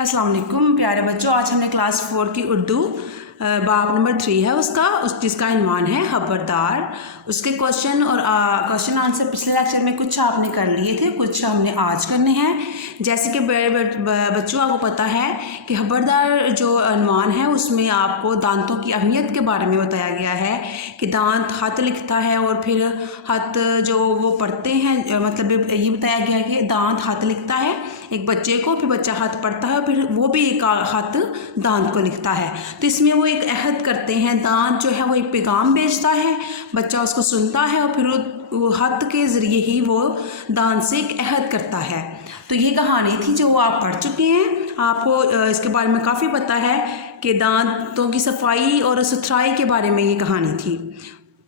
अस्सलाम वालेकुम प्यारे बच्चों। आज हमने क्लास 4 की उर्दू बाब नंबर 3 है जिसका इन्वान है खबरदार। उसके क्वेश्चन आंसर पिछले लेक्चर में कुछ आपने कर लिए थे, कुछ हमने आज करने हैं। जैसे कि बच्चों आपको पता है कि खबरदार जो इन्वान है उसमें आपको दांतों की अहमियत के बारे में बताया गया है कि दांत हाथ लिखता है और फिर हाथ जो वो पढ़ते हैं, मतलब ये बताया गया है कि दांत हाथ लिखता है एक बच्चे को, फिर बच्चा हाथ पढ़ता है, फिर वो भी एक हाथ दांत को लिखता है। तो इसमें वो एक अहद करते हैं, दांत जो है वो एक पैगाम भेजता है, बच्चा उसको सुनता है और फिर वो हाथ के ज़रिए ही वो दांत से एक अहद करता है। तो ये कहानी थी जो वो आप पढ़ चुके हैं, आपको इसके बारे में काफ़ी पता है कि दांतों की सफाई और सुथराई के बारे में ये कहानी थी।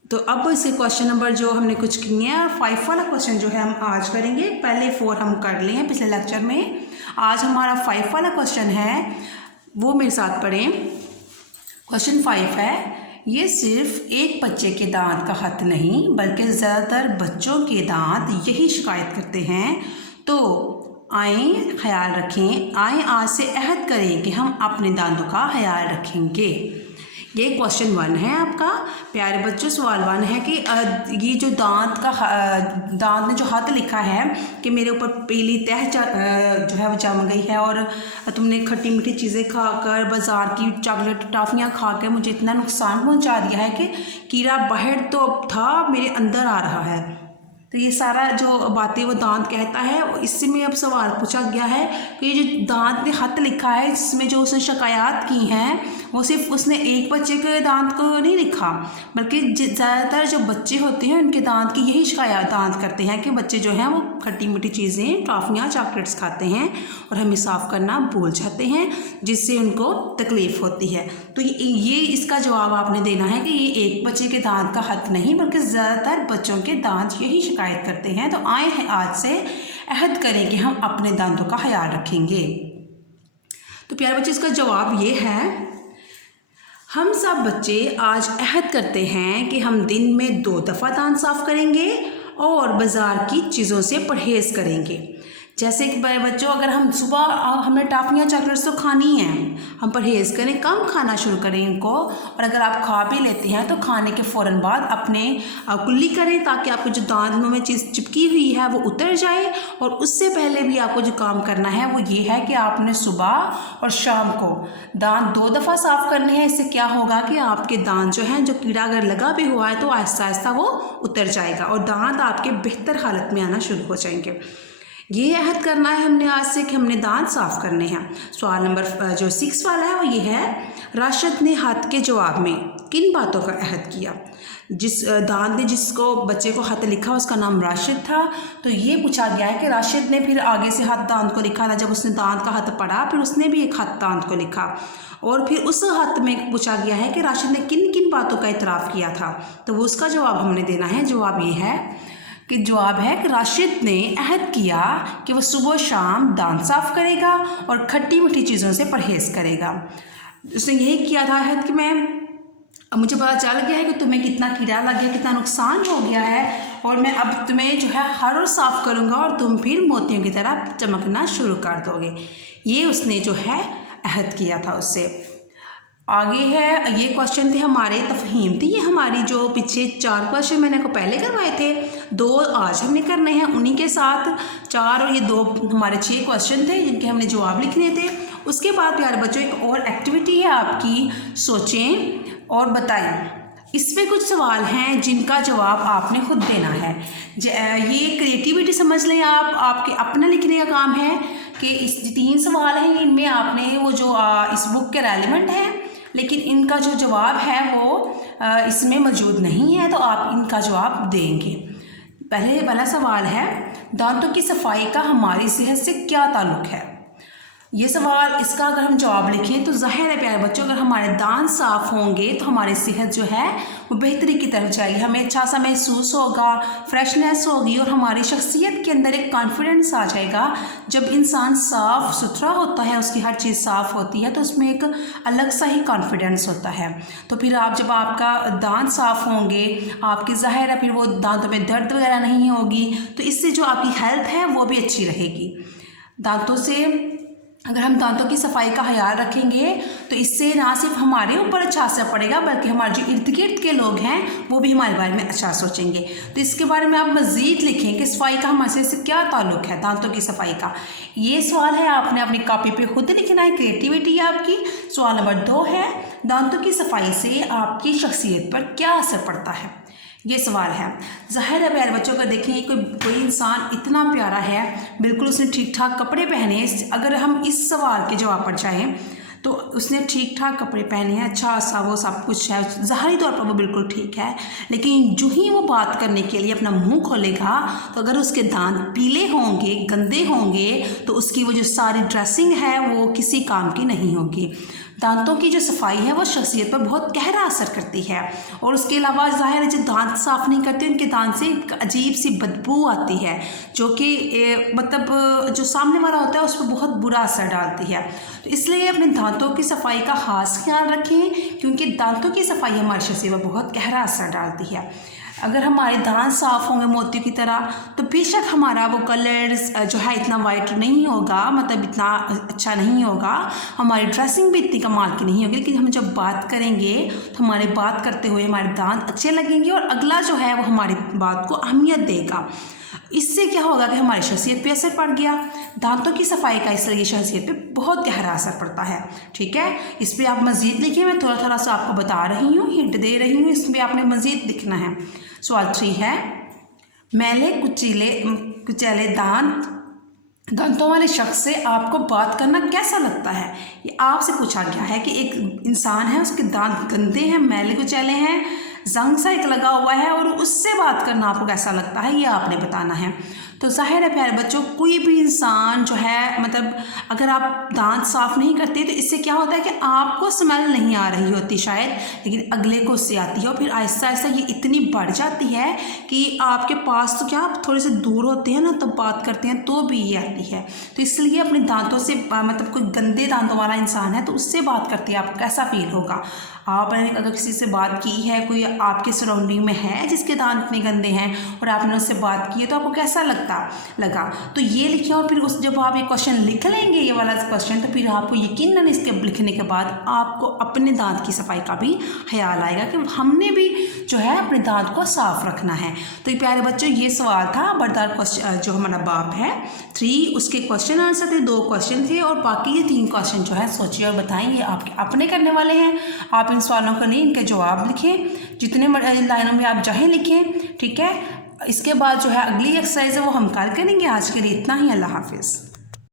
तो अब इसके क्वेश्चन नंबर जो हमने कुछ किए हैं, 5 वाला क्वेश्चन जो है हम आज करेंगे। पहले 4 हम कर लिए हैं पिछले लेक्चर में। आज हमारा 5 वाला क्वेश्चन है, वो मेरे साथ पढ़ें। क्वेश्चन 5 है, ये सिर्फ एक बच्चे के दांत का खत नहीं बल्कि ज़्यादातर बच्चों के दांत यही शिकायत करते हैं। तो आए ख्याल रखें, आए आज से अहद करें कि हम अपने दांतों का ख्याल रखेंगे। ये क्वेश्चन 1 है आपका प्यारे बच्चों। सवाल 1 है कि ये जो दांत ने जो हाथ लिखा है कि मेरे ऊपर पीली तह जो है वो जम गई है और तुमने खट्टी मीठी चीज़ें खाकर, बाज़ार की चॉकलेट टॉफ़ियाँ खाकर मुझे इतना नुकसान पहुंचा दिया है कि कीड़ा बाहर तो था, मेरे अंदर आ रहा है। तो ये सारा जो बातें वो दांत कहता है। इससे में अब सवाल पूछा गया है कि ये जो दांत ने खत लिखा है जिसमें जो उसने शिकायत की हैं वो सिर्फ उसने एक बच्चे के दांत को नहीं लिखा, बल्कि ज़्यादातर जो बच्चे होते हैं उनके दांत की यही शिकायत दांत करते हैं कि बच्चे जो हैं वो खट्टी मीठी चीज़ें, टॉफ़ियाँ, चॉकलेट्स खाते हैं और हमें साफ़ करना भूल जाते हैं, जिससे उनको तकलीफ़ होती है। तो ये इसका जवाब आपने देना है कि ये एक बच्चे के दांत का खत नहीं बल्कि ज़्यादातर बच्चों के दांत यही शिकायत करते हैं। तो आए हैं आज से अहद करें कि हम अपने दांतों का ख्याल रखेंगे। तो प्यारे बच्चे, इसका जवाब ये है, हम सब बच्चे आज अहद करते हैं कि हम दिन में 2 दफ़ा दांत साफ़ करेंगे और बाज़ार की चीज़ों से परहेज़ करेंगे। जैसे कि बच्चों, अगर हम सुबह हमें टॉफ़ियाँ चॉकलेट्स तो खानी हैं, हम परहेज़ करें, कम खाना शुरू करें इनको, और अगर आप खा भी लेते हैं तो खाने के फ़ौरन बाद अपने कुल्ली करें ताकि आपको जो दांत में चीज़ चिपकी हुई है वो उतर जाए। और उससे पहले भी आपको जो काम करना है वो ये है कि आपने सुबह और शाम को दांत 2 दफ़ा साफ़ करने हैं। इससे क्या होगा कि आपके दांत जो हैं, जो कीड़ा अगर लगा भी हुआ है तो आहिस्ता आहिस्ता वो उतर जाएगा और दांत आपके बेहतर हालत में आना शुरू हो जाएंगे। ये अहद करना है हमने आज से कि हमने दांत साफ़ करने हैं। सवाल नंबर जो 6 वाला है वो ये है, राशिद ने हाथ के जवाब में किन बातों का अहद किया। जिस दांत ने जिसको बच्चे को हाथ लिखा उसका नाम राशिद था। तो ये पूछा गया है कि राशिद ने फिर आगे से हाथ दांत को लिखा था। जब उसने दांत का हाथ पढ़ा फिर उसने भी एक हाथ दांत को लिखा और फिर उस हाथ में पूछा गया है कि राशिद ने किन किन बातों का इतराफ़ किया था। तो वो उसका जवाब हमने देना है। जवाब ये है कि राशिद ने अहद किया कि वो सुबह शाम दांत साफ़ करेगा और खट्टी मीठी चीज़ों से परहेज़ करेगा। उसने यही किया था अहद कि मुझे पता चल गया है कि तुम्हें कितना कीड़ा लग गया, कितना नुकसान हो गया है, और मैं अब तुम्हें जो है हर रोज़ साफ़ करूँगा और तुम फिर मोतियों की तरह चमकना शुरू कर दोगे। ये उसने जो है अहद किया था उससे। आगे है, ये क्वेश्चन थे हमारे तफहीम थी। ये हमारी जो पीछे 4 क्वेश्चन मैंने को पहले करवाए थे, 2 आज हमने करने हैं उन्हीं के साथ 4, और ये 2 हमारे 6 क्वेश्चन थे जिनके हमने जवाब लिखने थे। उसके बाद प्यारे बच्चों एक और एक्टिविटी है आपकी, सोचें और बताएं। इसमें कुछ सवाल हैं जिनका जवाब आपने खुद देना है। ये क्रिएटिविटी समझ लें आप, आपके अपना लिखने का काम है कि इस 3 सवाल हैं, इनमें आपने वो जो इस बुक के रेलिवेंट हैं लेकिन इनका जो जवाब है वो इसमें मौजूद नहीं है, तो आप इनका जवाब देंगे। पहला सवाल है, दांतों की सफाई का हमारी सेहत से क्या ताल्लुक़ है। ये सवाल, इसका अगर हम जवाब लिखें तो ज़ाहिर है प्यारे बच्चों, अगर हमारे दांत साफ़ होंगे तो हमारी सेहत जो है वो बेहतरी की तरफ जाएगी, हमें अच्छा सा महसूस होगा, फ्रेशनेस होगी और हमारी शख्सियत के अंदर एक कॉन्फिडेंस आ जाएगा। जब इंसान साफ़ सुथरा होता है, उसकी हर चीज़ साफ़ होती है तो उसमें एक अलग सा ही कॉन्फिडेंस होता है। तो फिर जब आपका दांत साफ़ होंगे, आपकी ज़ाहिर है फिर वो दांतों में दर्द वगैरह नहीं होगी, तो इससे जो आपकी हेल्थ है वो भी अच्छी रहेगी। दांतों से अगर हम दांतों की सफाई का ख्याल रखेंगे तो इससे ना सिर्फ हमारे ऊपर अच्छा असर पड़ेगा बल्कि हमारे जो इर्द गिर्द के लोग हैं वो भी हमारे बारे में अच्छा सोचेंगे। तो इसके बारे में आप मज़ीद लिखें कि सफाई का हमारे से क्या ताल्लुक़ है दांतों की सफाई का। ये सवाल है, आपने अपनी कॉपी पे खुद लिखना है, क्रिएटिविटी है आपकी। सवाल नंबर 2 है, दांतों की सफाई से आपकी शख्सियत पर क्या असर पड़ता है। ये सवाल है। ज़ाहिर है प्यारे बच्चों का देखें, कोई इंसान इतना प्यारा है, बिल्कुल उसने ठीक ठाक कपड़े पहने। अगर हम इस सवाल के जवाब पर जाएँ तो उसने ठीक ठाक कपड़े पहने हैं, अच्छा सा वो सब कुछ है, ज़ाहिरी तौर पर वो बिल्कुल ठीक है। लेकिन जो ही वो बात करने के लिए अपना मुंह खोलेगा तो अगर उसके दांत पीले होंगे, गंदे होंगे, तो उसकी वो जो सारी ड्रेसिंग है वो किसी काम की नहीं होगी। दांतों की जो सफाई है वो शख्सियत पर बहुत गहरा असर करती है। और उसके अलावा ज़ाहिर है जो दांत साफ़ नहीं करते उनके दांत से एक अजीब सी बदबू आती है जो कि मतलब जो सामने वाला होता है उस पर बहुत बुरा असर डालती है। तो इसलिए अपने दांतों की सफाई का ख़ास ख्याल रखें, क्योंकि दांतों की सफाई हमारी शख्सियत पर बहुत गहरा असर डालती है। अगर हमारे दांत साफ़ होंगे मोतियों की तरह तो बेशक हमारा वो कलर जो है इतना वाइट नहीं होगा, मतलब इतना अच्छा नहीं होगा, हमारी ड्रेसिंग भी इतनी कमाल की नहीं होगी। लेकिन हम जब बात करेंगे तो हमारे बात करते हुए हमारे दांत अच्छे लगेंगे और अगला जो है वो हमारी बात को अहमियत देगा। इससे क्या होगा कि हमारी शख्सियत पे असर पड़ गया। दांतों की सफाई का इसलिए शख्सियत पे बहुत गहरा असर पड़ता है। ठीक है, इस पर आप मज़ीद लिखिए, मैं थोड़ा थोड़ा सा आपको बता रही हूँ, हिंट दे रही हूँ, इस पर आपने मज़ीद लिखना है। सवाल 3 है, मैले कुचैले दांतों वाले शख्स से आपको बात करना कैसा लगता है। ये आपसे पूछा गया है कि एक इंसान है, उसके दांत गंदे हैं, मैले कुचैले हैं, जंग सा एक लगा हुआ है और उससे बात करना आपको कैसा लगता है, ये आपने बताना है। तो ज़ाहिर है प्यारे बच्चों, कोई भी इंसान जो है, मतलब अगर आप दांत साफ़ नहीं करते तो इससे क्या होता है कि आपको स्मेल नहीं आ रही होती शायद, लेकिन अगले को उससे आती है और फिर आहिस्ता आहिस्ता ये इतनी बढ़ जाती है कि आपके पास तो क्या आप थोड़े से दूर होते हैं ना तब बात करते हैं तो भी ये आती है। तो इसलिए अपने दांतों से मतलब कोई गंदे दांतों वाला इंसान है तो उससे बात करते हैं आपको कैसा फील होगा। आपने अगर किसी से बात की है, कोई आपके सराउंडिंग में है जिसके दांत इतने गंदे हैं और आपने उससे बात की है तो आपको कैसा लगा। तो ये लिखिए और फिर जब आप ये क्वेश्चन लिख लेंगे, ये वाला क्वेश्चन, तो फिर आपको यकीनन इसके लिखने के बाद आपको अपने दांत की सफाई का भी ख्याल आएगा कि हमने भी जो है अपने दांत को साफ रखना है। तो ये प्यारे बच्चों, ये सवाल था बरदार क्वेश्चन जो हमारा बाप है 3, उसके क्वेश्चन आंसर थे, 2 क्वेश्चन थे और बाकी ये 3 क्वेश्चन जो है सोचिए और बताएं, ये आपके अपने करने वाले हैं। आप इन सवालों को नहीं, इनके जवाब लिखें, जितने लाइनों में आप चाहें लिखें। ठीक है, इसके बाद जो है अगली एक्सरसाइज है वो हम कल करेंगे। आज के लिए इतना ही, अल्लाह हाफिज़।